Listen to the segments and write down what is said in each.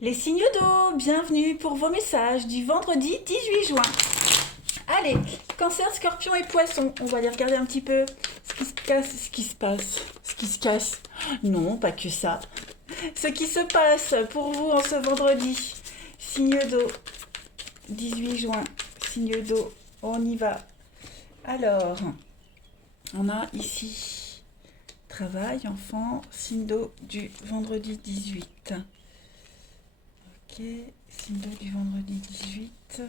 Les signes d'eau, bienvenue pour vos messages du vendredi 18 juin. Allez, Cancer, Scorpion et Poisson, on va aller regarder un petit peu ce qui se casse, ce qui se passe, ce qui se casse. Non, pas que ça. Ce qui se passe pour vous en ce vendredi. Signe d'eau, 18 juin, signe d'eau, on y va. Alors, on a ici travail, enfant, signe d'eau du vendredi 18. Ok, signe d'eau du vendredi 18.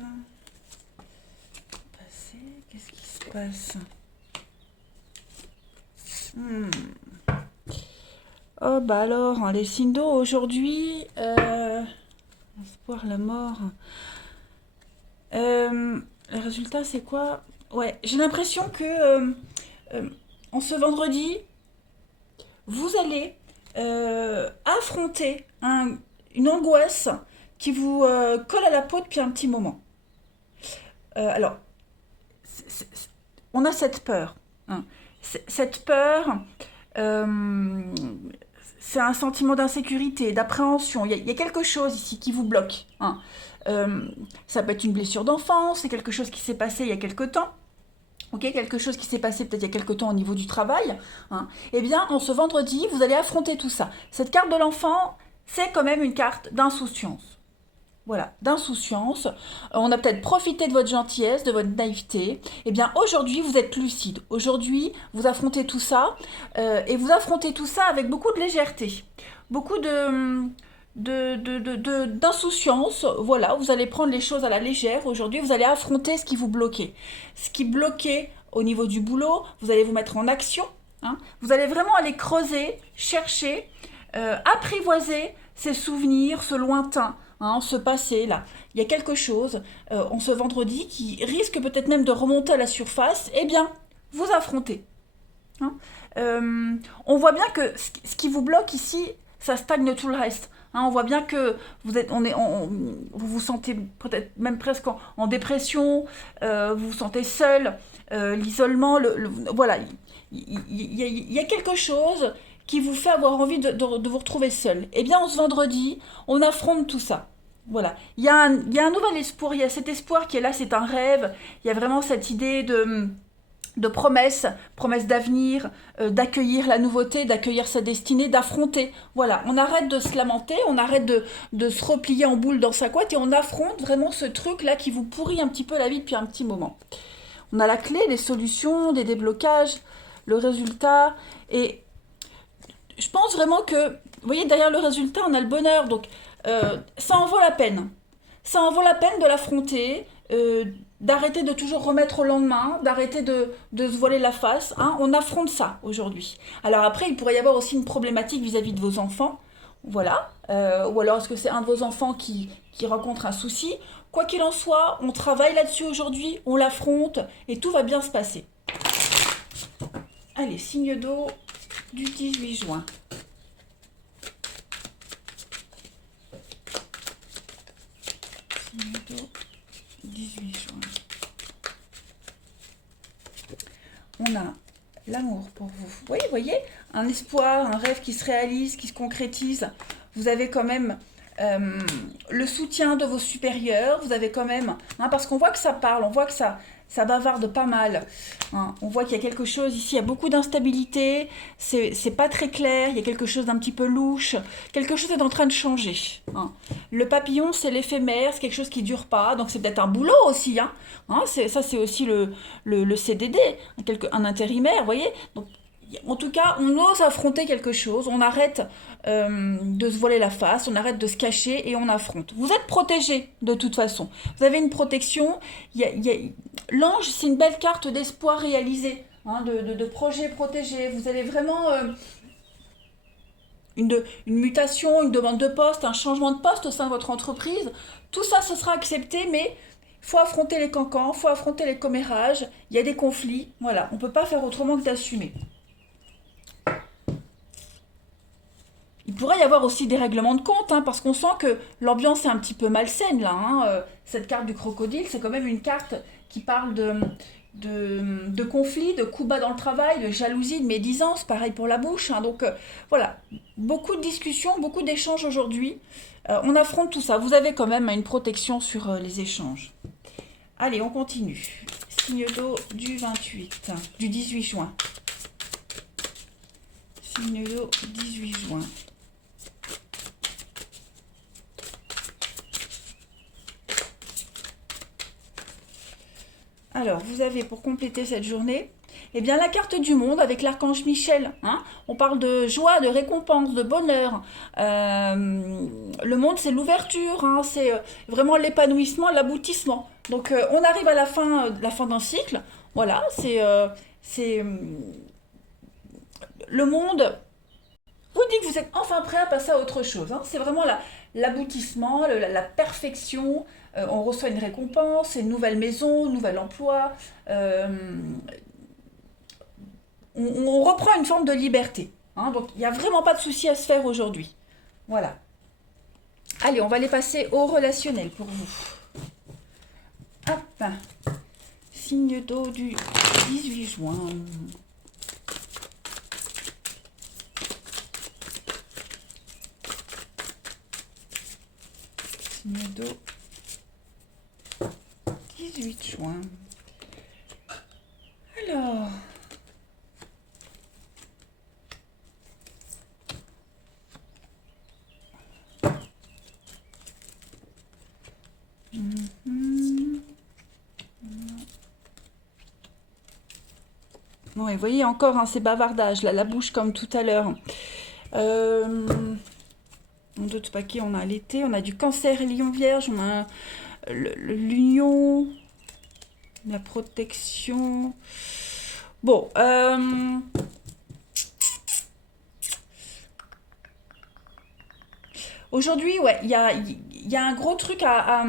Passé, qu'est-ce qui se passe? Oh bah alors, hein, les signes d'eau aujourd'hui, l'espoir, la mort. Le résultat c'est quoi? Ouais, j'ai l'impression que en ce vendredi, vous allez affronter une angoisse qui vous colle à la peau depuis un petit moment. Alors, on a cette peur, hein. Cette peur, euh, c'est un sentiment d'insécurité, d'appréhension. Il y a quelque chose ici qui vous bloque, hein. Ça peut être une blessure d'enfance, c'est quelque chose qui s'est passé il y a quelque temps. Ok, quelque chose qui s'est passé peut-être il y a quelque temps au niveau du travail, hein. Eh bien, en ce vendredi, vous allez affronter tout ça. Cette carte de l'enfant, c'est quand même une carte d'insouciance. Voilà, d'insouciance. On a peut-être profité de votre gentillesse, de votre naïveté. Eh bien, aujourd'hui, vous êtes lucide. Aujourd'hui, vous affrontez tout ça. Et vous affrontez tout ça avec beaucoup de légèreté. Beaucoup d'insouciance. Voilà, vous allez prendre les choses à la légère. Aujourd'hui, vous allez affronter ce qui vous bloquait. Ce qui bloquait au niveau du boulot, vous allez vous mettre en action, hein. Vous allez vraiment aller creuser, chercher, apprivoiser ces souvenirs, ce lointain, hein, ce passé là. Il y a quelque chose en ce vendredi qui risque peut-être même de remonter à la surface. Eh bien, vous affrontez, hein. On voit bien que ce qui vous bloque ici, ça stagne tout le reste, hein. On voit bien que vous êtes, vous vous sentez peut-être même presque en dépression, vous vous sentez seul, l'isolement, voilà, il y a quelque chose qui vous fait avoir envie de vous retrouver seul. Eh bien, ce vendredi, on affronte tout ça. Voilà, il y a un nouvel espoir, il y a cet espoir qui est là, c'est un rêve, il y a vraiment cette idée de promesse, promesse d'avenir, d'accueillir la nouveauté, d'accueillir sa destinée, d'affronter. Voilà, on arrête de se lamenter, on arrête de se replier en boule dans sa couette et on affronte vraiment ce truc-là qui vous pourrit un petit peu la vie depuis un petit moment. On a la clé, les solutions, des déblocages, le résultat. Et je pense vraiment que, vous voyez, derrière le résultat, on a le bonheur. Donc, ça en vaut la peine. Ça en vaut la peine de l'affronter, d'arrêter de toujours remettre au lendemain, d'arrêter de se voiler la face, hein. On affronte ça aujourd'hui. Alors après, il pourrait y avoir aussi une problématique vis-à-vis de vos enfants. Voilà. Ou alors est-ce que c'est un de vos enfants qui rencontre un souci? Quoi qu'il en soit, on travaille là-dessus aujourd'hui, on l'affronte et tout va bien se passer. Allez, signe d'eau du 18 juin. Signe d'eau 18 juin. On a l'amour pour vous. Oui, vous voyez, un espoir, un rêve qui se réalise, qui se concrétise. Vous avez quand même le soutien de vos supérieurs. Vous avez quand même, hein, parce qu'on voit que ça parle, on voit que ça bavarde pas mal, hein. On voit qu'il y a quelque chose ici, il y a beaucoup d'instabilité, c'est pas très clair, il y a quelque chose d'un petit peu louche, quelque chose est en train de changer, hein. Le papillon, c'est l'éphémère, c'est quelque chose qui dure pas, donc c'est peut-être un boulot aussi, hein. Ça, c'est aussi le CDD, un intérimaire, vous voyez. Donc, en tout cas, on ose affronter quelque chose, on arrête de se voiler la face, on arrête de se cacher et on affronte. Vous êtes protégé de toute façon. Vous avez une protection. L'ange, c'est une belle carte d'espoir réalisé, hein, de projet protégé. Vous avez vraiment une mutation, une demande de poste, un changement de poste au sein de votre entreprise. Tout ça, ce sera accepté, mais il faut affronter les cancans, il faut affronter les commérages. Il y a des conflits. Voilà, on ne peut pas faire autrement que d'assumer. Il pourrait y avoir aussi des règlements de compte, hein, parce qu'on sent que l'ambiance est un petit peu malsaine là, hein. Cette carte du crocodile, c'est quand même une carte qui parle de conflits, de coups bas dans le travail, de jalousie, de médisance, pareil pour la bouche, hein. Donc voilà, beaucoup de discussions, beaucoup d'échanges aujourd'hui. On affronte tout ça. Vous avez quand même une protection sur les échanges. Allez, on continue. Signe d'eau du 28, du 18 juin. Signe d'eau 18 juin. Alors, vous avez pour compléter cette journée, eh bien, la carte du monde avec l'archange Michel, hein. On parle de joie, de récompense, de bonheur. Le monde, c'est l'ouverture, hein. C'est vraiment l'épanouissement, l'aboutissement. Donc, on arrive à la fin d'un cycle. Voilà, c'est le monde vous dit que vous êtes enfin prêt à passer à autre chose, hein. C'est vraiment l'aboutissement, la perfection. On reçoit une récompense, une nouvelle maison, un nouvel emploi. Euh, on reprend une forme de liberté, hein. Donc il n'y a vraiment pas de souci à se faire aujourd'hui. Voilà. Allez, on va les passer au relationnel pour vous. Hop. Signe d'eau du 18 juin. Signe d'eau 18 juin. Alors. Mhm. Ouais, vous voyez encore hein, ces bavardages, là, la bouche comme tout à l'heure. En d'autres paquets, on a l'été, on a du cancer et lion vierge, on a l'union, la protection. Bon, aujourd'hui, ouais, il y a un gros truc à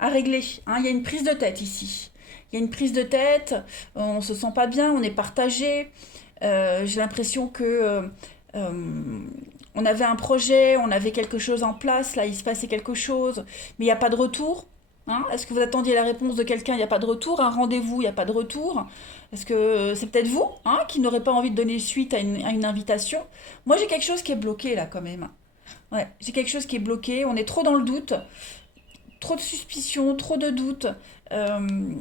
régler, hein. Il y a une prise de tête ici. Il y a une prise de tête, on se sent pas bien, on est partagé. J'ai l'impression que on avait un projet, on avait quelque chose en place, là il se passait quelque chose, mais il n'y a pas de retour, hein. Est-ce que vous attendiez la réponse de quelqu'un, il n'y a pas de retour, un rendez-vous, il n'y a pas de retour? Est-ce que c'est peut-être vous hein, qui n'aurez pas envie de donner suite à une invitation? Moi j'ai quelque chose qui est bloqué là quand même. Ouais, j'ai quelque chose qui est bloqué, on est trop dans le doute, trop de suspicion, trop de doutes. Euh,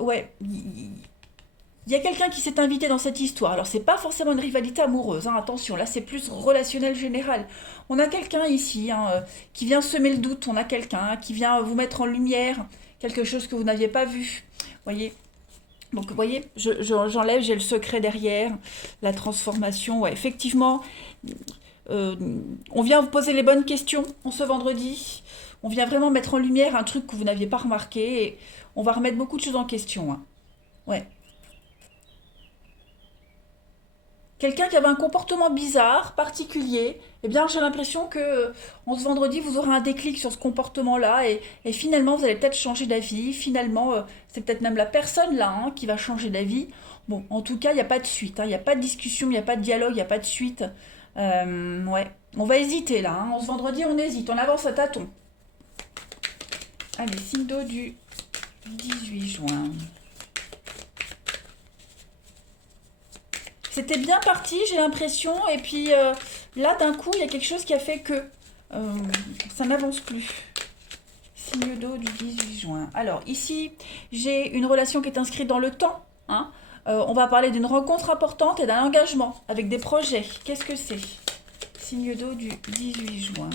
ouais, il y a quelqu'un qui s'est invité dans cette histoire. Alors, c'est pas forcément une rivalité amoureuse, hein, attention, là c'est plus relationnel général. On a quelqu'un ici hein, qui vient semer le doute, on a quelqu'un qui vient vous mettre en lumière quelque chose que vous n'aviez pas vu. Voyez? Donc, vous voyez, j'enlève, j'ai le secret derrière, la transformation. Ouais, effectivement, euh, on vient vous poser les bonnes questions en ce vendredi. On vient vraiment mettre en lumière un truc que vous n'aviez pas remarqué. Et on va remettre beaucoup de choses en question, hein. Ouais. Quelqu'un qui avait un comportement bizarre, particulier, eh bien j'ai l'impression que en ce vendredi vous aurez un déclic sur ce comportement-là et finalement vous allez peut-être changer d'avis. Finalement, c'est peut-être même la personne là hein, qui va changer d'avis. Bon, en tout cas, il n'y a pas de suite, hein. Il n'y a pas de discussion, il n'y a pas de dialogue, il n'y a pas de suite. Ouais, on va hésiter là, hein. En ce vendredi, on hésite, on avance à tâtons. Allez, signe d'eau du 18 juin. C'était bien parti, j'ai l'impression, et puis là, d'un coup, il y a quelque chose qui a fait que euh, ça n'avance plus. Signe d'eau du 18 juin. Alors, ici, j'ai une relation qui est inscrite dans le temps, hein. On va parler d'une rencontre importante et d'un engagement avec des projets. Qu'est-ce que c'est? Signe d'eau du 18 juin.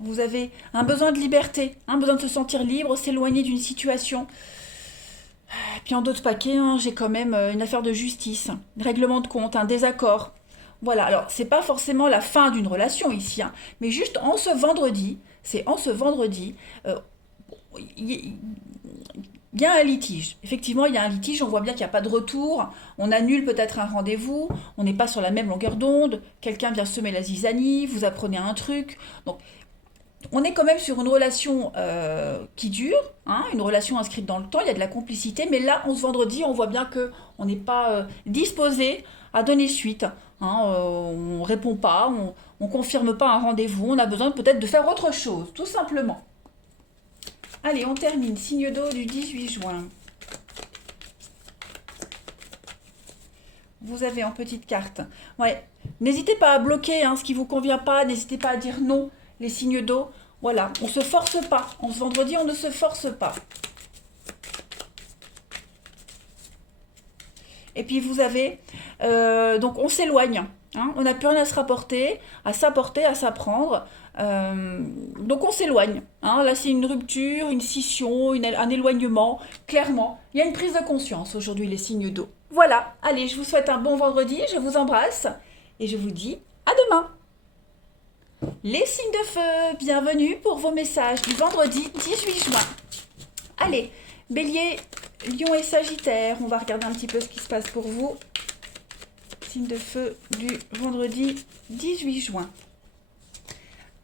Vous avez un besoin de liberté, un besoin de se sentir libre, s'éloigner d'une situation. Et puis en d'autres paquets, hein, j'ai quand même une affaire de justice, un règlement de compte, un désaccord. Voilà, alors c'est pas forcément la fin d'une relation ici, hein, mais juste en ce vendredi, c'est en ce vendredi, euh, il y a un litige. Effectivement, il y a un litige, on voit bien qu'il n'y a pas de retour, on annule peut-être un rendez-vous, on n'est pas sur la même longueur d'onde, quelqu'un vient semer la zizanie, vous apprenez un truc. Donc on est quand même sur une relation qui dure, hein, une relation inscrite dans le temps, il y a de la complicité, mais là, on se vendredi, on voit bien que on n'est pas disposé à donner suite, hein, on répond pas, on confirme pas un rendez-vous, on a besoin peut-être de faire autre chose, tout simplement. Allez, on termine. Signe d'eau du 18 juin. Vous avez en petite carte. Ouais. N'hésitez pas à bloquer ce qui ne vous convient pas. N'hésitez pas à dire non, les signes d'eau. Voilà, on ne se force pas. En ce vendredi, on ne se force pas. Et puis vous avez, donc on s'éloigne, on n'a plus rien à se rapporter, à s'apporter, à s'apprendre. Donc on s'éloigne. Là c'est une rupture, une scission, un éloignement, clairement. Il y a une prise de conscience aujourd'hui, les signes d'eau. Voilà, allez, je vous souhaite un bon vendredi, je vous embrasse et je vous dis à demain. Les signes de feu, bienvenue pour vos messages du vendredi 18 juin. Allez, Bélier, Lion et Sagittaire, on va regarder un petit peu ce qui se passe pour vous. Signe de feu du vendredi 18 juin.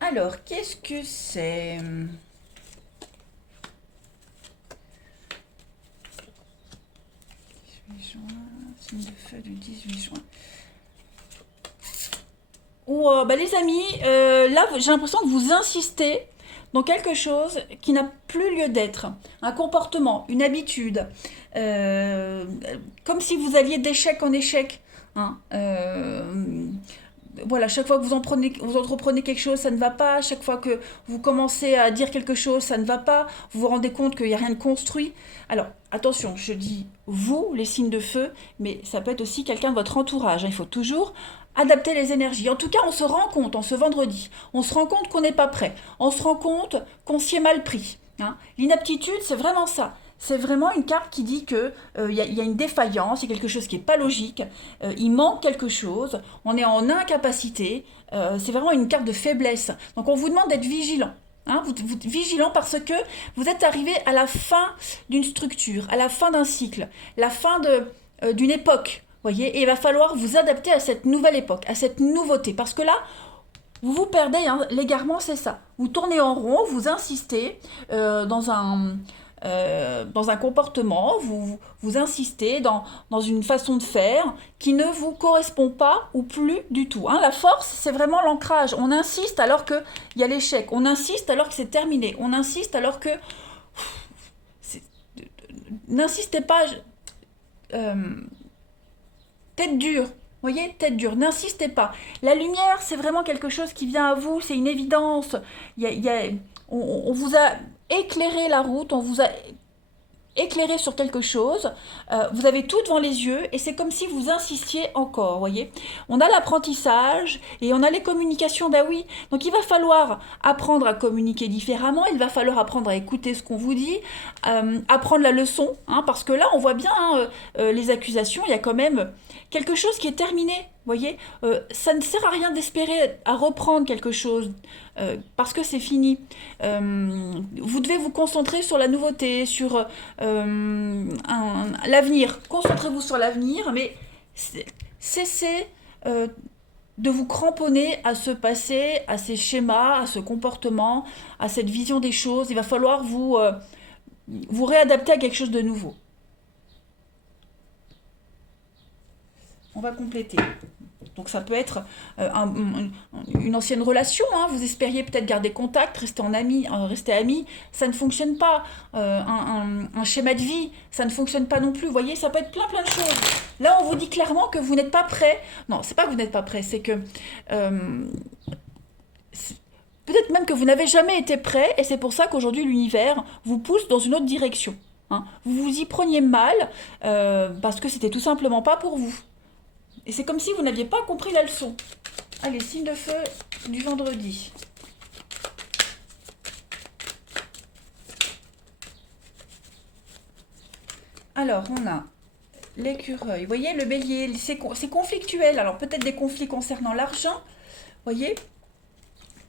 Alors, qu'est-ce que c'est? 18 juin, signe de feu du 18 juin. Les amis, là j'ai l'impression que vous insistez dans quelque chose qui n'a plus lieu d'être. Un comportement, une habitude, comme si vous alliez d'échec en échec. Voilà, chaque fois que vous entreprenez quelque chose, ça ne va pas. Chaque fois que vous commencez à dire quelque chose, ça ne va pas. Vous vous rendez compte qu'il n'y a rien de construit. Alors, attention, je dis vous, les signes de feu, mais ça peut être aussi quelqu'un de votre entourage. Il faut toujours adapter les énergies. En tout cas, on se rend compte, en ce vendredi, on se rend compte qu'on n'est pas prêt. On se rend compte qu'on s'y est mal pris. L'inaptitude, c'est vraiment ça. C'est vraiment une carte qui dit que y a une défaillance, il y a quelque chose qui n'est pas logique, il manque quelque chose, on est en incapacité, c'est vraiment une carte de faiblesse. Donc on vous demande d'être vigilant. Vous vigilant parce que vous êtes arrivé à la fin d'une structure, à la fin d'un cycle, la fin d'une époque. Voyez, et il va falloir vous adapter à cette nouvelle époque, à cette nouveauté. Parce que là, vous vous perdez, l'égarement c'est ça. Vous tournez en rond, vous insistez dans un comportement, vous insistez dans une façon de faire qui ne vous correspond pas ou plus du tout. La force, c'est vraiment l'ancrage. On insiste alors qu'il y a l'échec. On insiste alors que c'est terminé. On insiste alors que... N'insistez pas... tête dure. Vous voyez, tête dure, n'insistez pas. La lumière, c'est vraiment quelque chose qui vient à vous, c'est une évidence. On vous a éclairé la route, on vous a éclairé sur quelque chose, vous avez tout devant les yeux et c'est comme si vous insistiez encore, voyez. On a l'apprentissage et on a les communications, ben oui. Donc il va falloir apprendre à communiquer différemment, il va falloir apprendre à écouter ce qu'on vous dit, apprendre la leçon, parce que là on voit bien les accusations, il y a quand même quelque chose qui est terminé, voyez. Ça ne sert à rien d'espérer à reprendre quelque chose parce que c'est fini. Vous devez vous concentrer sur la nouveauté, sur l'avenir. Concentrez-vous sur l'avenir, mais cessez de vous cramponner à ce passé, à ces schémas, à ce comportement, à cette vision des choses. Il va falloir vous réadapter à quelque chose de nouveau. On va compléter. Donc ça peut être une ancienne relation, vous espériez peut-être garder contact, rester amis, ça ne fonctionne pas. Un schéma de vie, ça ne fonctionne pas non plus. Vous voyez, ça peut être plein de choses. Là, on vous dit clairement que vous n'êtes pas prêt. Non, c'est pas que vous n'êtes pas prêt, c'est que peut-être même que vous n'avez jamais été prêt, et c'est pour ça qu'aujourd'hui l'univers vous pousse dans une autre direction. Vous vous y preniez mal parce que c'était tout simplement pas pour vous. Et c'est comme si vous n'aviez pas compris la leçon. Allez, signe de feu du vendredi. Alors, on a l'écureuil. Vous voyez, le bélier, c'est conflictuel. Alors, peut-être des conflits concernant l'argent. Vous voyez.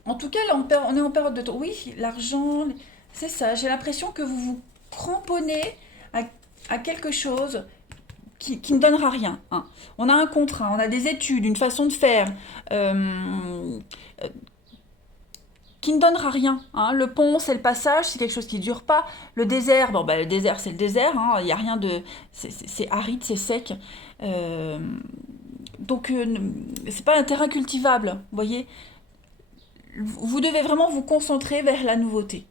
En tout cas, là, on est en période de temps. Oui, l'argent, c'est ça. J'ai l'impression que vous vous cramponnez à quelque chose qui ne donnera rien. On a un contrat, on a des études, une façon de faire qui ne donnera rien. Le pont, c'est le passage, c'est quelque chose qui ne dure pas. Le désert, le désert, c'est le désert. Il n'y a rien de... C'est aride, c'est sec. Donc, c'est pas un terrain cultivable, vous voyez. Vous devez vraiment vous concentrer vers la nouveauté.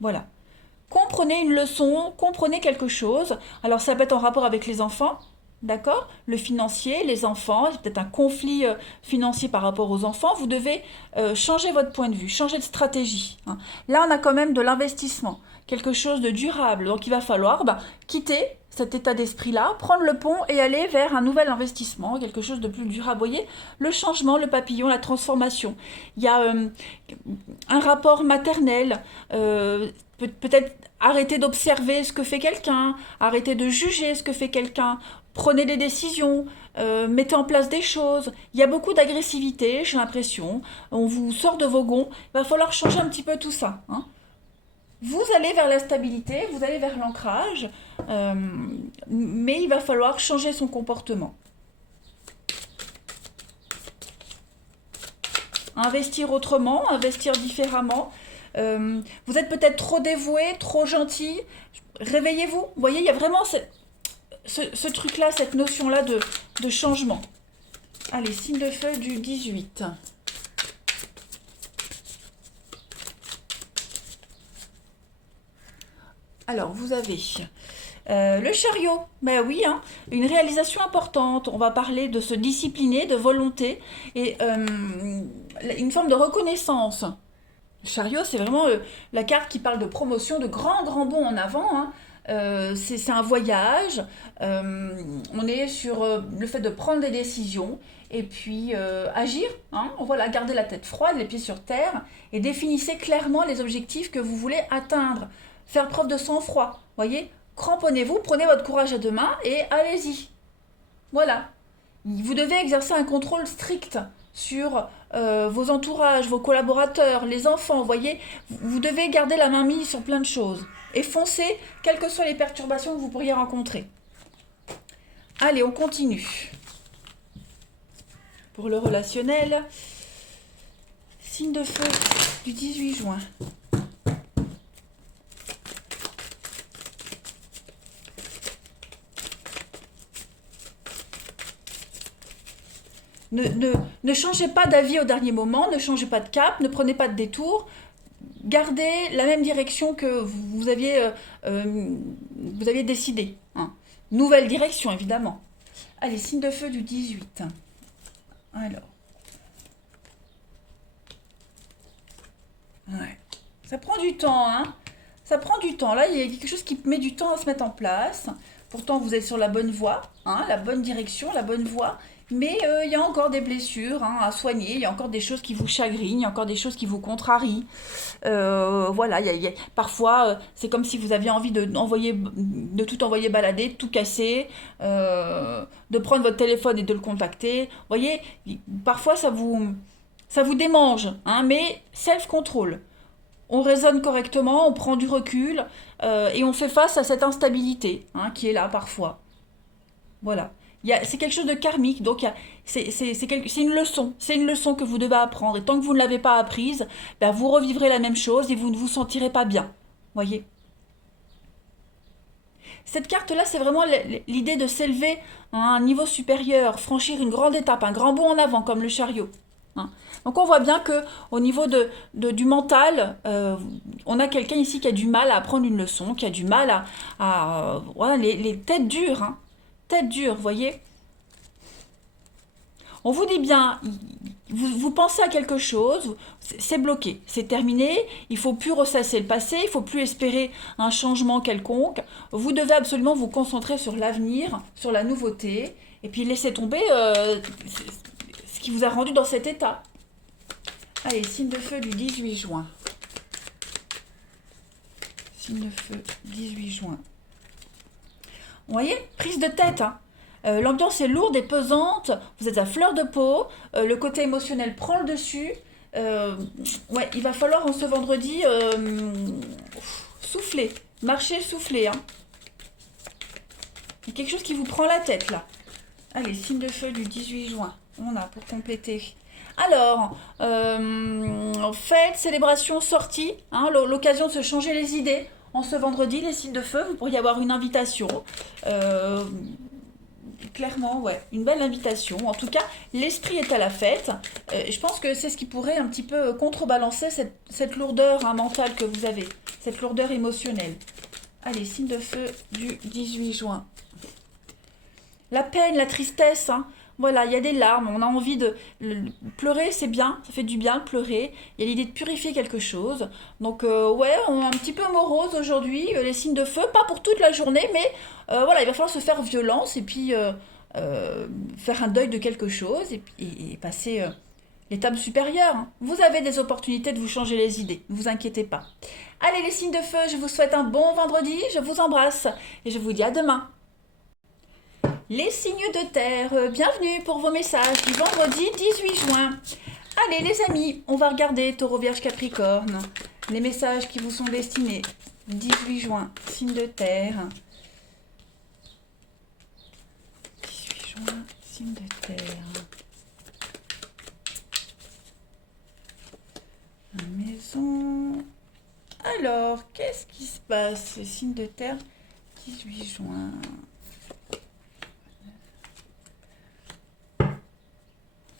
Voilà. Comprenez une leçon, comprenez quelque chose. Alors ça peut être en rapport avec les enfants, d'accord? Le financier, les enfants, il y a peut-être un conflit financier par rapport aux enfants. Vous devez changer votre point de vue, changer de stratégie, hein. Là, on a quand même de l'investissement, quelque chose de durable. Donc il va falloir quitter cet état d'esprit-là, prendre le pont et aller vers un nouvel investissement, quelque chose de plus durable. Vous voyez, le changement, le papillon, la transformation. Il y a un rapport maternel, peut-être arrêter d'observer ce que fait quelqu'un, arrêter de juger ce que fait quelqu'un, prenez des décisions, mettez en place des choses. Il y a beaucoup d'agressivité, j'ai l'impression, on vous sort de vos gonds, il va falloir changer un petit peu tout ça, hein. Vous allez vers la stabilité, vous allez vers l'ancrage, mais il va falloir changer son comportement. Investir autrement, investir différemment. Vous êtes peut-être trop dévoué, trop gentil. Réveillez-vous. Vous voyez, il y a vraiment ce truc-là, cette notion-là de changement. Allez, signe de feu du 18. Alors, vous avez le chariot. Ben oui, hein, une réalisation importante. On va parler de se discipliner, de volonté et une forme de reconnaissance. Le chariot, c'est vraiment la carte qui parle de promotion, de grands bonds en avant, hein. C'est un voyage. On est sur le fait de prendre des décisions et puis agir, hein. Voilà, garder la tête froide, les pieds sur terre et définissez clairement les objectifs que vous voulez atteindre. Faire preuve de sang-froid, voyez. Cramponnez-vous, prenez votre courage à deux mains et allez-y. Voilà. Vous devez exercer un contrôle strict sur vos entourages, vos collaborateurs, les enfants, vous voyez. Vous devez garder la main mise sur plein de choses. Et foncez, quelles que soient les perturbations que vous pourriez rencontrer. Allez, on continue. Pour le relationnel, signe de feu du 18 juin. Ne changez pas d'avis au dernier moment, ne changez pas de cap, ne prenez pas de détour. Gardez la même direction que vous aviez décidé, hein. Nouvelle direction, évidemment. Allez, signe de feu du 18. Alors. Ouais. Ça prend du temps, hein. Ça prend du temps. Là, il y a quelque chose qui met du temps à se mettre en place. Pourtant, vous êtes sur la bonne voie, hein, la bonne direction, la bonne voie. Mais il y a encore des blessures, hein, à soigner, il y a encore des choses qui vous chagrinent, il y a encore des choses qui vous contrarient. Voilà, parfois, c'est comme si vous aviez envie de tout envoyer balader, de tout casser, de prendre votre téléphone et de le contacter. Vous voyez, parfois ça vous démange, hein, mais self-control. On raisonne correctement, on prend du recul et on fait face à cette instabilité, hein, qui est là parfois. Voilà. C'est quelque chose de karmique, donc c'est une leçon. C'est une leçon que vous devez apprendre. Et tant que vous ne l'avez pas apprise, ben vous revivrez la même chose et vous ne vous sentirez pas bien. Voyez. Cette carte-là, c'est vraiment l'idée de s'élever à un niveau supérieur, franchir une grande étape, un grand bond en avant, comme le chariot, hein. Donc on voit bien que au niveau du mental, on a quelqu'un ici qui a du mal à apprendre une leçon, qui a du mal voilà, les têtes dures, hein. Tête dure, vous voyez. On vous dit bien, vous pensez à quelque chose, c'est bloqué, c'est terminé, il faut plus ressasser le passé, il faut plus espérer un changement quelconque. Vous devez absolument vous concentrer sur l'avenir, sur la nouveauté, et puis laisser tomber ce qui vous a rendu dans cet état. Allez, signe de feu du 18 juin. Signe de feu, 18 juin. Vous voyez, prise de tête, hein. L'ambiance est lourde et pesante, vous êtes à fleur de peau, le côté émotionnel prend le dessus. Ouais, il va falloir en ce vendredi souffler, marcher, souffler, hein. Il y a quelque chose qui vous prend la tête là. Allez, signe de feu du 18 juin, on a pour compléter. Alors, fête, célébration, sortie, hein, l'occasion de se changer les idées. En ce vendredi, les signes de feu, vous pourriez avoir une invitation. clairement, ouais, une belle invitation. En tout cas, l'esprit est à la fête. Je pense que c'est ce qui pourrait un petit peu contrebalancer cette lourdeur hein, mentale que vous avez, cette lourdeur émotionnelle. Allez, signe de feu du 18 juin. La peine, la tristesse, hein. Voilà, il y a des larmes, on a envie de pleurer, c'est bien, ça fait du bien de pleurer. Il y a l'idée de purifier quelque chose. Donc ouais, on est un petit peu morose aujourd'hui, les signes de feu, pas pour toute la journée, mais voilà, il va falloir se faire violence et puis faire un deuil de quelque chose et passer l'étape supérieure. Hein. Vous avez des opportunités de vous changer les idées, ne vous inquiétez pas. Allez les signes de feu, je vous souhaite un bon vendredi, je vous embrasse et je vous dis à demain. Les signes de terre, bienvenue pour vos messages du vendredi 18 juin. Allez les amis, on va regarder Taureau, Vierge, Capricorne. Les messages qui vous sont destinés. 18 juin, signe de terre. 18 juin, signe de terre. La maison. Alors, qu'est-ce qui se passe, signe de terre, 18 juin.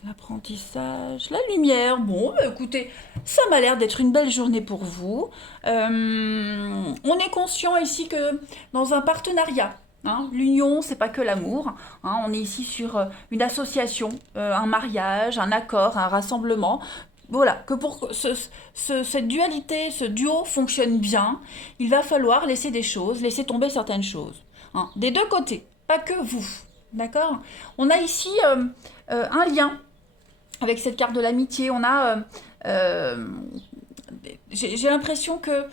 L'apprentissage, la lumière. Bon, bah, écoutez, ça m'a l'air d'être une belle journée pour vous. On est conscient ici que dans un partenariat, hein, l'union, c'est pas que l'amour. Hein, on est ici sur une association, un mariage, un accord, un rassemblement. Voilà, que pour que cette dualité, ce duo fonctionne bien, il va falloir laisser des choses, laisser tomber certaines choses. Hein, des deux côtés, pas que vous. D'accord? On a ici un lien avec cette carte de l'amitié. On a... j'ai l'impression que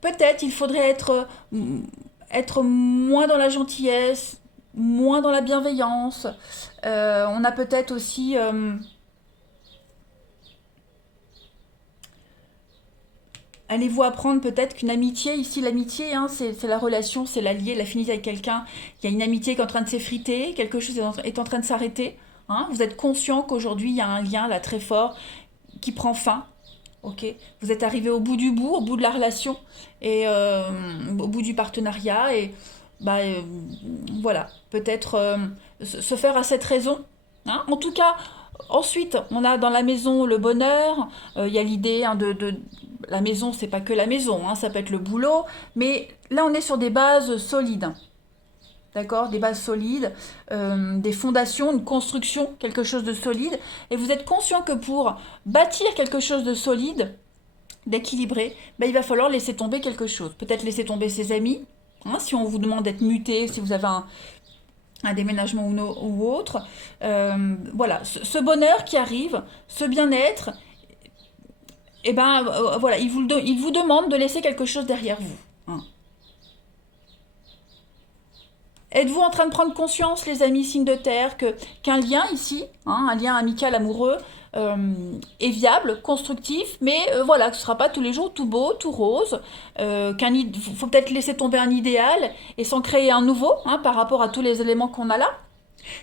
peut-être il faudrait être moins dans la gentillesse, moins dans la bienveillance. On a peut-être aussi... allez-vous apprendre peut-être qu'une amitié, ici l'amitié, hein, c'est la relation, c'est l'allié, l'affinité avec quelqu'un. Il y a une amitié qui est en train de s'effriter, quelque chose est en train de s'arrêter. Hein. Vous êtes conscient qu'aujourd'hui il y a un lien là très fort qui prend fin. Ok, vous êtes arrivé au bout du bout, au bout de la relation et au bout du partenariat et bah voilà, peut-être se faire à cette raison. Hein. En tout cas, ensuite, on a dans la maison le bonheur. Il y a l'idée hein, la maison, c'est pas que la maison, hein, ça peut être le boulot, mais là on est sur des bases solides. D'accord? Des bases solides, des fondations, une construction, quelque chose de solide. Et vous êtes conscient que pour bâtir quelque chose de solide, d'équilibré, ben, il va falloir laisser tomber quelque chose. Peut-être laisser tomber ses amis, hein, si on vous demande d'être muté, si vous avez un déménagement ou autre. Voilà, ce bonheur qui arrive, ce bien-être, et ben voilà, il vous demande de laisser quelque chose derrière vous. Hein. Êtes-vous en train de prendre conscience, les amis signes de terre, qu'un lien ici, hein, un lien amical amoureux, est viable, constructif, mais voilà, que ce ne sera pas tous les jours tout beau, tout rose, faut peut-être laisser tomber un idéal et s'en créer un nouveau hein, par rapport à tous les éléments qu'on a là.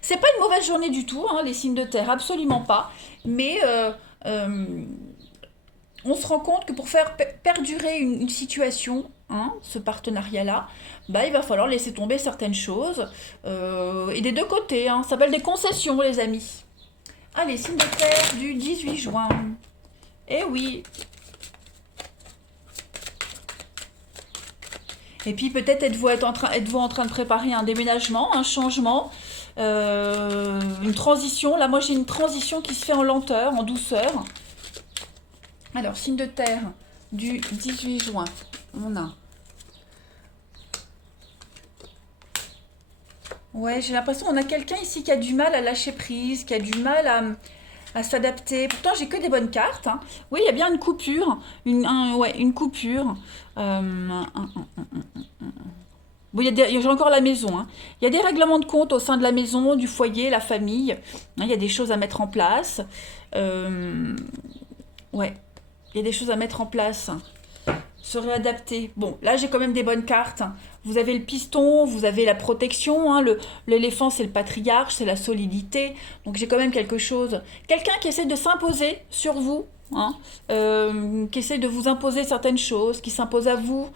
C'est pas une mauvaise journée du tout, hein, les signes de terre, absolument pas, mais on se rend compte que pour faire perdurer une situation, hein, ce partenariat-là, bah, il va falloir laisser tomber certaines choses. Et des deux côtés, hein, ça s'appelle des concessions, les amis. Allez, signe de terre du 18 juin. Eh oui. Et puis peut-être êtes-vous en train de préparer un déménagement, un changement, une transition. Là, moi, j'ai une transition qui se fait en lenteur, en douceur. Alors, signe de terre du 18 juin, on a... Ouais, j'ai l'impression qu'on a quelqu'un ici qui a du mal à lâcher prise, qui a du mal à s'adapter. Pourtant, j'ai que des bonnes cartes. Hein. Oui, il y a bien une coupure. Une coupure. Bon, j'ai encore la maison. Hein. Il y a des règlements de compte au sein de la maison, du foyer, la famille. Hein, il y a des choses à mettre en place. Ouais. Il y a des choses à mettre en place, se réadapter. Bon, là j'ai quand même des bonnes cartes. Vous avez le piston, vous avez la protection. Hein, l'éléphant c'est le patriarche, c'est la solidité. Donc j'ai quand même quelque chose. Quelqu'un qui essaie de s'imposer sur vous. Hein, qui essaie de vous imposer certaines choses, qui s'impose à vous.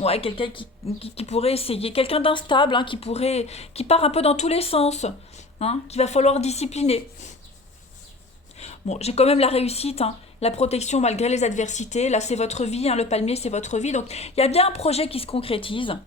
Ouais, quelqu'un qui pourrait essayer, quelqu'un d'instable, hein, qui part un peu dans tous les sens, hein, qu'il va falloir discipliner. Bon, j'ai quand même la réussite, hein, la protection malgré les adversités. Là, c'est votre vie, hein, le palmier, c'est votre vie. Donc, il y a bien un projet qui se concrétise.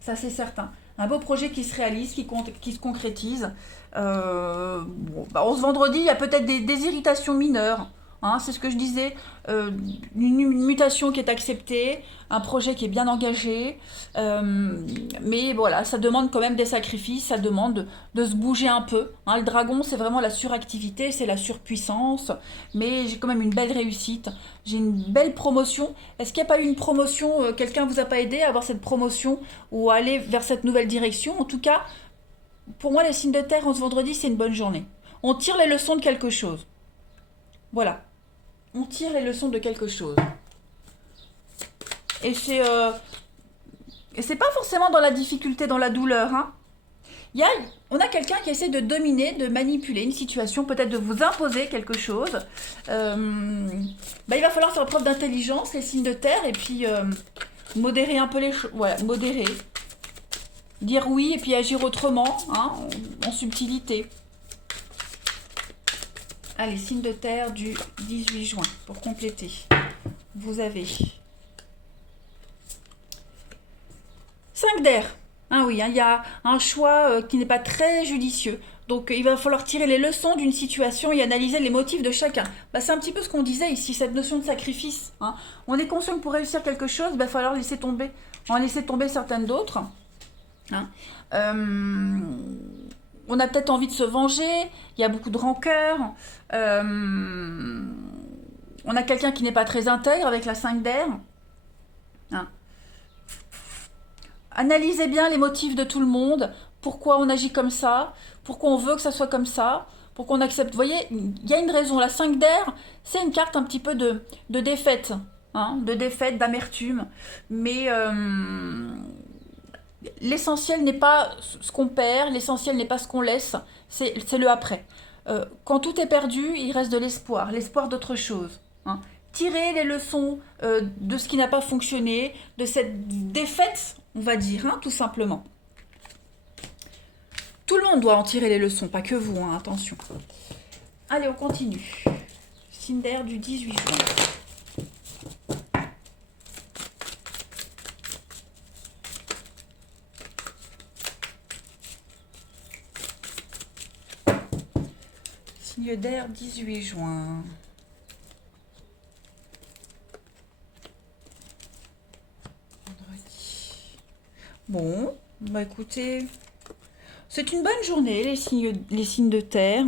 Ça, c'est certain. Un beau projet qui se réalise, qui se concrétise. Bon, bah, on se vendredi, il y a peut-être des irritations mineures. Hein, c'est ce que je disais. Euh, une mutation qui est acceptée, un projet qui est bien engagé. Mais voilà, ça demande quand même des sacrifices, ça demande de se bouger un peu. Hein, le dragon, c'est vraiment la suractivité, c'est la surpuissance. Mais j'ai quand même une belle réussite. J'ai une belle promotion. Est-ce qu'il n'y a pas eu une promotion, quelqu'un vous a pas aidé à avoir cette promotion ou à aller vers cette nouvelle direction? En tout cas, pour moi, les signes de terre en ce vendredi, c'est une bonne journée. On tire les leçons de quelque chose. Voilà. On tire les leçons de quelque chose. Et c'est pas forcément dans la difficulté, dans la douleur. Hein. Il y a, on a quelqu'un qui essaie de dominer, de manipuler une situation, peut-être de vous imposer quelque chose. Bah, il va falloir faire preuve d'intelligence, les signes de terre, et puis modérer un peu les choses. Voilà, modérer. Dire oui et puis agir autrement, hein, en subtilité. Allez, signe de terre du 18 juin, pour compléter. Vous avez 5 d'air. Ah oui, hein, il y a un choix qui n'est pas très judicieux. Donc il va falloir tirer les leçons d'une situation et analyser les motifs de chacun. Bah, c'est un petit peu ce qu'on disait ici, cette notion de sacrifice. Hein. On est conscient que pour réussir quelque chose, il va falloir laisser tomber. En laisser tomber certaines d'autres. Hein. On a peut-être envie de se venger, il y a beaucoup de rancœur. On a quelqu'un qui n'est pas très intègre avec la 5 d'air. Hein. Analysez bien les motifs de tout le monde, pourquoi on agit comme ça, pourquoi on veut que ça soit comme ça, pourquoi on accepte. Vous voyez, il y a une raison. La 5 d'air, c'est une carte un petit peu de défaite, hein, de défaite, d'amertume. Mais l'essentiel n'est pas ce qu'on perd, l'essentiel n'est pas ce qu'on laisse, c'est le après. Quand tout est perdu, il reste de l'espoir, l'espoir d'autre chose. Hein. Tirer les leçons de ce qui n'a pas fonctionné, de cette défaite, on va dire, hein, tout simplement. Tout le monde doit en tirer les leçons, pas que vous, hein, attention. Allez, on continue. Signe d'air du 18 juin. Signe d'air 18 juin. Bon, bah écoutez, c'est une bonne journée, les signes de terre.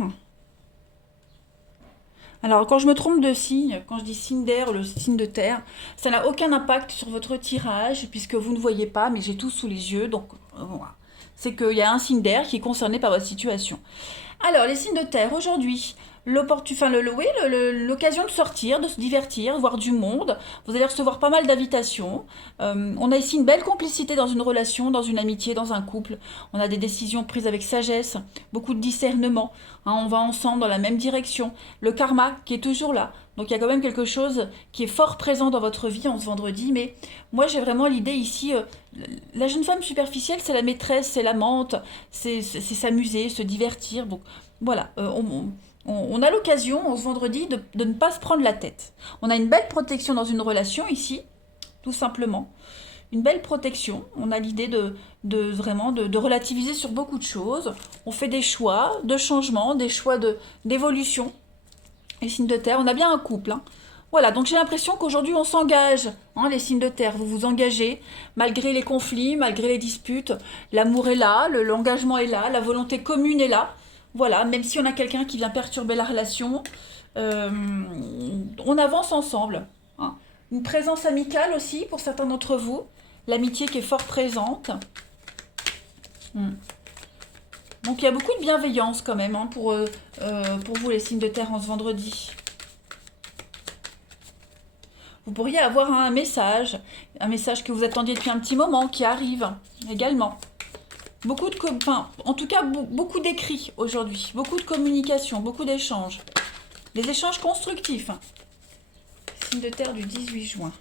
Alors, quand je me trompe de signe, quand je dis signe d'air, le signe de terre, ça n'a aucun impact sur votre tirage, puisque vous ne voyez pas, mais j'ai tout sous les yeux, donc voilà. C'est qu'il y a un signe d'air qui est concerné par votre situation. Alors, les signes de terre, aujourd'hui, l'occasion de sortir, de se divertir, voir du monde. Vous allez recevoir pas mal d'invitations. On a ici une belle complicité dans une relation, dans une amitié, dans un couple. On a des décisions prises avec sagesse, beaucoup de discernement. Hein, on va ensemble dans la même direction. Le karma qui est toujours là. Donc il y a quand même quelque chose qui est fort présent dans votre vie en ce vendredi. Mais moi j'ai vraiment l'idée ici, la jeune femme superficielle, c'est la maîtresse, c'est l'amante, c'est s'amuser, se divertir. Donc voilà, on a l'occasion, ce vendredi, de ne pas se prendre la tête. On a une belle protection dans une relation ici, tout simplement. Une belle protection. On a l'idée vraiment de relativiser sur beaucoup de choses. On fait des choix de changement, des choix d'évolution. Les signes de terre, on a bien un couple. Hein. Voilà, donc j'ai l'impression qu'aujourd'hui on s'engage, hein, les signes de terre, vous vous engagez, malgré les conflits, malgré les disputes, l'amour est là, l'engagement est là, la volonté commune est là. Voilà, même si on a quelqu'un qui vient perturber la relation, on avance ensemble. Hein. Une présence amicale aussi pour certains d'entre vous, l'amitié qui est fort présente. Donc il y a beaucoup de bienveillance quand même, hein, pour vous les signes de terre en ce vendredi. Vous pourriez avoir un message que vous attendiez depuis un petit moment qui arrive également. Beaucoup en tout cas, beaucoup d'écrits aujourd'hui, beaucoup de communication, beaucoup d'échanges. Des échanges constructifs. Signe de terre du 18 juin.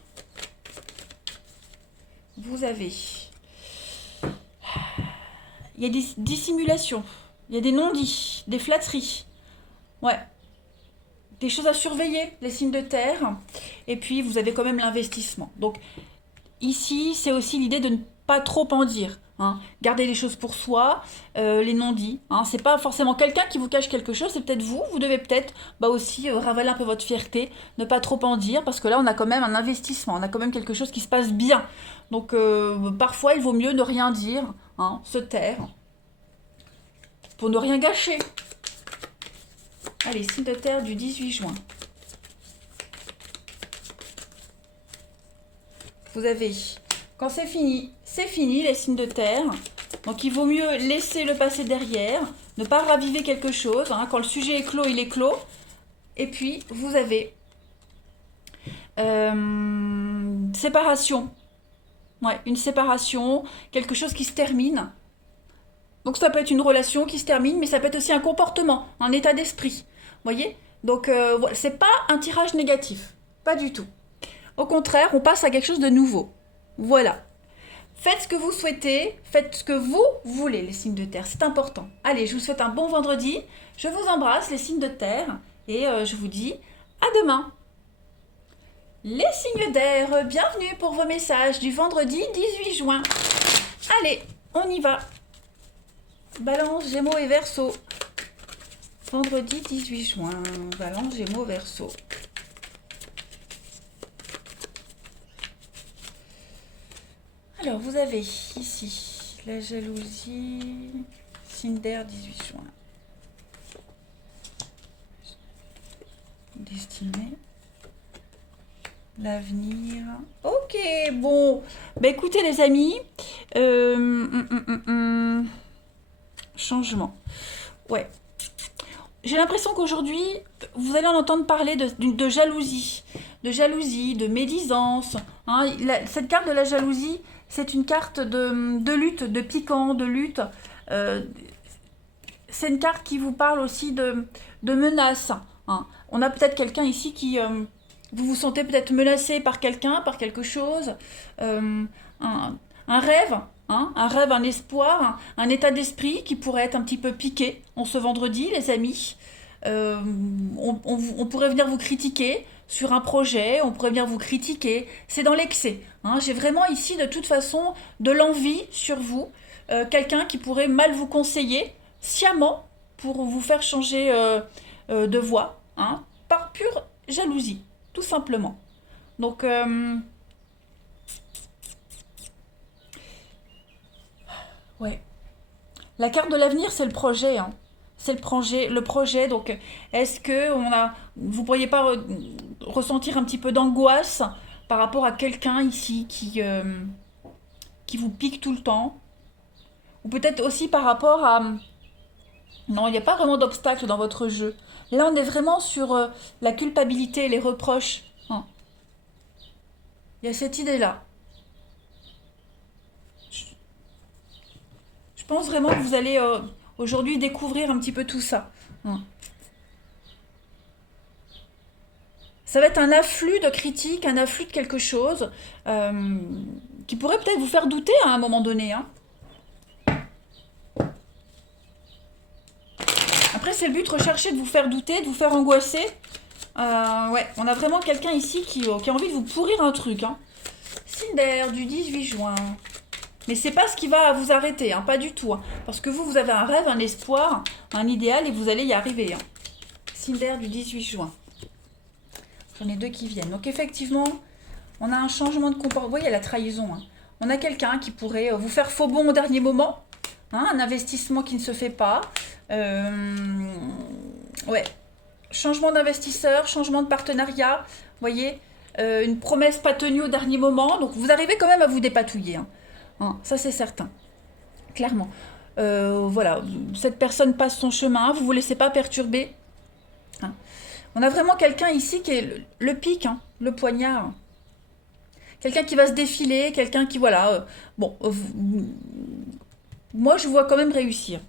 vous avez... Il y a des dissimulations, il y a des non-dits, des flatteries. Ouais, des choses à surveiller, les signes de terre. Et puis, vous avez quand même l'investissement. Donc, ici, c'est aussi l'idée de ne pas trop en dire. Hein. Garder les choses pour soi, les non-dits. Hein. C'est pas forcément quelqu'un qui vous cache quelque chose, c'est peut-être vous. Vous devez peut-être aussi ravaler un peu votre fierté, ne pas trop en dire, parce que là, on a quand même un investissement, on a quand même quelque chose qui se passe bien. Donc, parfois, il vaut mieux ne rien dire, hein, se taire, pour ne rien gâcher. Allez, signe de terre du 18 juin. Vous avez, quand c'est fini les signes de terre. Donc il vaut mieux laisser le passé derrière, ne pas raviver quelque chose. Hein. Quand le sujet est clos, il est clos. Et puis vous avez séparation. Ouais, une séparation, quelque chose qui se termine. Donc ça peut être une relation qui se termine, mais ça peut être aussi un comportement, un état d'esprit. Vous voyez? Donc voilà, c'est pas un tirage négatif, pas du tout. Au contraire, on passe à quelque chose de nouveau. Voilà. Faites ce que vous souhaitez, faites ce que vous voulez, les signes de terre, c'est important. Allez, je vous souhaite un bon vendredi, je vous embrasse, les signes de terre, et je vous dis à demain. Les signes d'air, bienvenue pour vos messages du vendredi 18 juin. Allez, on y va. Balance, Gémeaux et Verseau. Vendredi 18 juin, Balance, Gémeaux, Verseau. Alors, vous avez ici la jalousie, signe d'air 18 juin. Destinée. L'avenir. Ok, bon. Bah écoutez les amis, changement. Ouais. J'ai l'impression qu'aujourd'hui, vous allez en entendre parler de jalousie, de médisance. Hein. Cette carte de la jalousie, c'est une carte de lutte, de piquant, de lutte. C'est une carte qui vous parle aussi de menace. Hein. On a peut-être quelqu'un ici qui... vous vous sentez peut-être menacé par quelqu'un, par quelque chose. Un rêve, hein, un rêve, un espoir, un état d'esprit qui pourrait être un petit peu piqué en ce vendredi, les amis. On pourrait venir vous critiquer sur un projet, on pourrait venir vous critiquer. C'est dans l'excès. Hein. J'ai vraiment ici, de toute façon, de l'envie sur vous. Quelqu'un qui pourrait mal vous conseiller, sciemment, pour vous faire changer de voie, hein, par pure jalousie, tout simplement. Donc, ouais. La carte de l'avenir, c'est le projet. Hein. C'est le projet. Donc, est-ce que vous pourriez pas ressentir un petit peu d'angoisse par rapport à quelqu'un ici qui vous pique tout le temps? Ou peut-être aussi par rapport à... Non, il n'y a pas vraiment d'obstacle dans votre jeu. Là, on est vraiment sur la culpabilité, les reproches. Hein. Il y a cette idée-là. Je pense vraiment que vous allez aujourd'hui découvrir un petit peu tout ça. Hein. Ça va être un afflux de critiques, un afflux de quelque chose qui pourrait peut-être vous faire douter à un moment donné. Hein. Après, c'est le but, rechercher de vous faire douter, de vous faire angoisser. Ouais, on a vraiment quelqu'un ici qui a envie de vous pourrir un truc. Hein. Cinder du 18 juin. Mais c'est pas ce qui va vous arrêter, hein, pas du tout. Hein, parce que vous avez un rêve, un espoir, un idéal et vous allez y arriver. Hein. Cinder du 18 juin. J'en ai deux qui viennent. Donc effectivement, on a un changement de comportement. Vous voyez la trahison. Hein. On a quelqu'un qui pourrait vous faire faux bond au dernier moment. Hein, un investissement qui ne se fait pas. Ouais. Changement d'investisseur, changement de partenariat. Vous voyez, une promesse pas tenue au dernier moment. Donc vous arrivez quand même à vous dépatouiller. Hein. Hein, ça c'est certain. Clairement. Voilà. Cette personne passe son chemin. Vous ne vous laissez pas perturber. Hein. On a vraiment quelqu'un ici qui est le pic, hein, le poignard. Quelqu'un qui va se défiler, quelqu'un qui, voilà... bon, moi, je vois quand même réussir.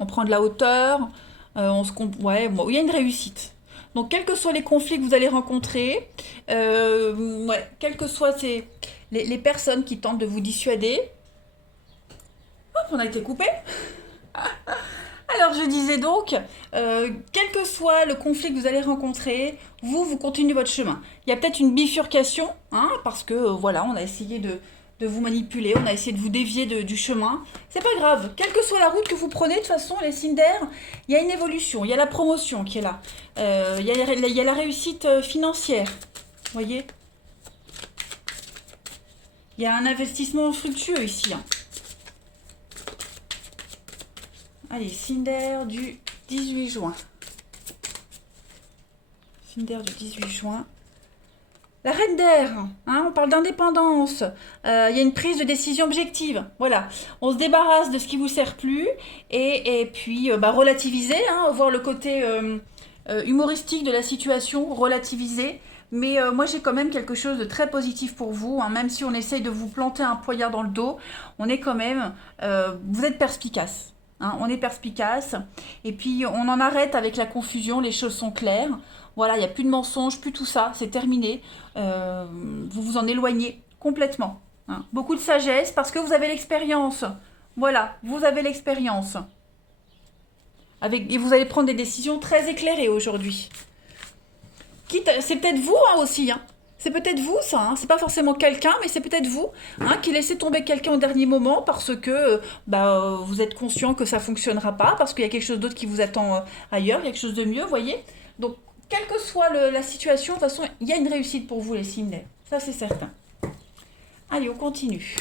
On prend de la hauteur, ouais, bon, il y a une réussite. Donc, quels que soient les conflits que vous allez rencontrer, ouais, quelles que soient les personnes qui tentent de vous dissuader, hop, on a été coupé. Alors, je disais donc, quel que soit le conflit que vous allez rencontrer, vous continuez votre chemin. Il y a peut-être une bifurcation, hein, parce que, voilà, on a essayé de vous manipuler, on a essayé de vous dévier du chemin. C'est pas grave, quelle que soit la route que vous prenez, de toute façon, les signes d'air, il y a une évolution, il y a la promotion qui est là. Il y a la réussite financière, vous voyez. Il y a un investissement fructueux ici, hein. Allez, Cinder du 18 juin. Cinder du 18 juin. La reine d'air, hein, on parle d'indépendance. Il y a une prise de décision objective. Voilà, on se débarrasse de ce qui vous sert plus et puis bah, relativiser, hein, voir le côté humoristique de la situation, relativiser. Mais moi j'ai quand même quelque chose de très positif pour vous, hein, même si on essaye de vous planter un poignard dans le dos, on est quand même, vous êtes perspicace. Hein, on est perspicace et puis on en arrête avec la confusion, les choses sont claires. Voilà, il n'y a plus de mensonges, plus tout ça, c'est terminé. Vous vous en éloignez complètement. Hein. Beaucoup de sagesse parce que vous avez l'expérience. Voilà, vous avez l'expérience. Et vous allez prendre des décisions très éclairées aujourd'hui. C'est peut-être vous hein, aussi. Hein. C'est peut-être vous ça. Hein. C'est pas forcément quelqu'un, mais c'est peut-être vous hein, qui laissez tomber quelqu'un au dernier moment parce que vous êtes conscient que ça fonctionnera pas, parce qu'il y a quelque chose d'autre qui vous attend ailleurs, quelque chose de mieux, vous voyez. Donc quelle que soit la situation, de toute façon, il y a une réussite pour vous, les signes d'air. Ça, c'est certain. Allez, on continue.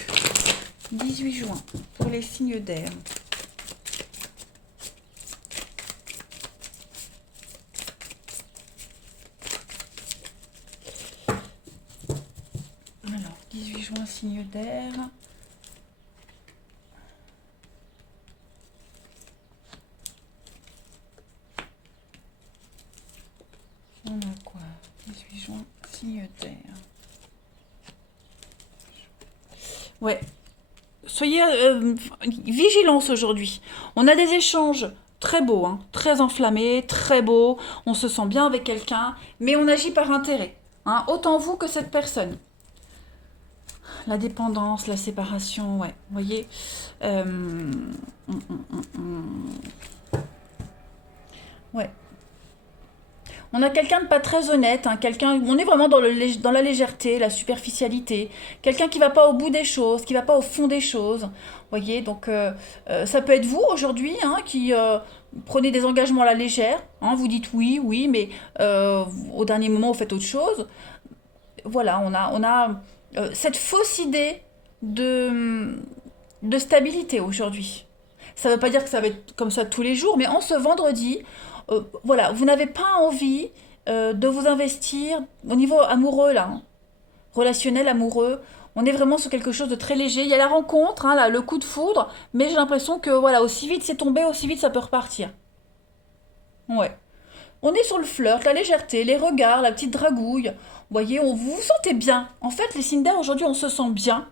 18 juin, pour les signes d'air. Alors, 18 juin, signe d'air. On a quoi? 18 juin, signe d'air. Ouais. Soyez vigilance aujourd'hui. On a des échanges très beaux, hein, très enflammés, très beaux. On se sent bien avec quelqu'un, mais on agit par intérêt. Hein, autant vous que cette personne. La dépendance, la séparation, ouais. Vous voyez Ouais. On a quelqu'un de pas très honnête, hein, on est vraiment dans la légèreté, la superficialité, quelqu'un qui va pas au bout des choses, qui va pas au fond des choses. Vous voyez, donc ça peut être vous aujourd'hui, hein, qui prenez des engagements à la légère, hein, vous dites oui, oui, mais au dernier moment vous faites autre chose. Voilà, on a cette fausse idée de, de stabilité aujourd'hui. Ça ne veut pas dire que ça va être comme ça tous les jours, mais en ce vendredi, voilà, vous n'avez pas envie de vous investir au niveau amoureux, là, hein, relationnel, amoureux. On est vraiment sur quelque chose de très léger. Il y a la rencontre, hein, là, le coup de foudre, mais j'ai l'impression que voilà, aussi vite c'est tombé, aussi vite ça peut repartir. Ouais. On est sur le flirt, la légèreté, les regards, la petite dragouille. Vous voyez, vous vous sentez bien. En fait, les signes d'air, aujourd'hui, on se sent bien.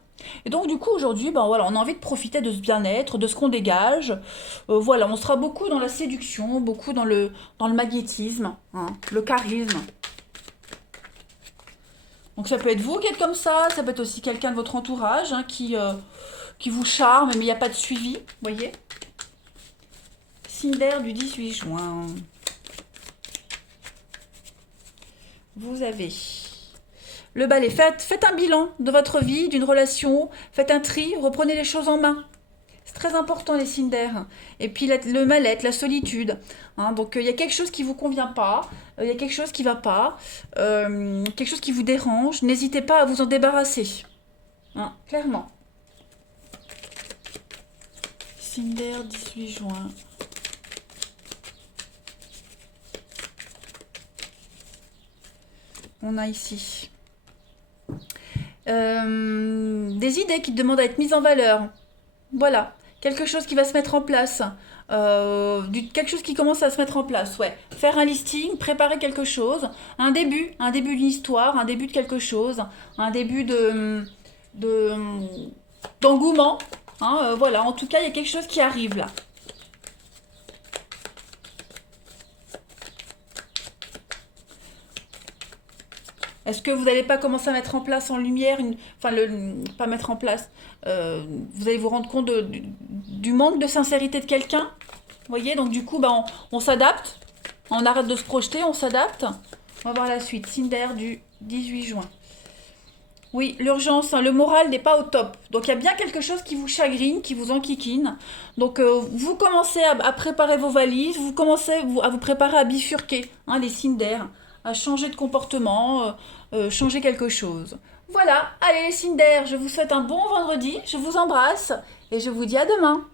Et donc, du coup, aujourd'hui, ben voilà, on a envie de profiter de ce bien-être, de ce qu'on dégage. Voilà, on sera beaucoup dans la séduction, beaucoup dans le magnétisme, hein, le charisme. Donc, ça peut être vous qui êtes comme ça peut être aussi quelqu'un de votre entourage hein, qui vous charme, mais il n'y a pas de suivi, vous voyez. Signe d'air du 18 juin. Vous avez le balai. Faites un bilan de votre vie, d'une relation. Faites un tri. Reprenez les choses en main. C'est très important les signes d'air. Et puis le mal-être, la solitude. Hein, donc il y a quelque chose qui ne vous convient pas. Il y a quelque chose qui ne va pas. Quelque chose qui vous dérange. N'hésitez pas à vous en débarrasser. Hein, clairement. Signe d'air 18 juin. On a ici des idées qui demandent à être mises en valeur. Voilà, quelque chose qui va se mettre en place. Quelque chose qui commence à se mettre en place, ouais. Faire un listing, préparer quelque chose, un début d'une histoire, un début de quelque chose, un début de d'engouement. Hein, voilà, en tout cas, il y a quelque chose qui arrive là. Est-ce que vous n'allez pas commencer à mettre en place en lumière, enfin, pas mettre en place, vous allez vous rendre compte du manque de sincérité de quelqu'un? Vous voyez, donc du coup, bah, on s'adapte, on arrête de se projeter, on s'adapte. On va voir la suite, signe d'air du 18 juin. Oui, l'urgence, hein, le moral n'est pas au top. Donc il y a bien quelque chose qui vous chagrine, qui vous enquiquine. Donc vous commencez à préparer vos valises, vous commencez à vous préparer à bifurquer, hein, les signes d'air, à changer de comportement, changer quelque chose. Voilà, allez les signes d'air, je vous souhaite un bon vendredi, je vous embrasse et je vous dis à demain.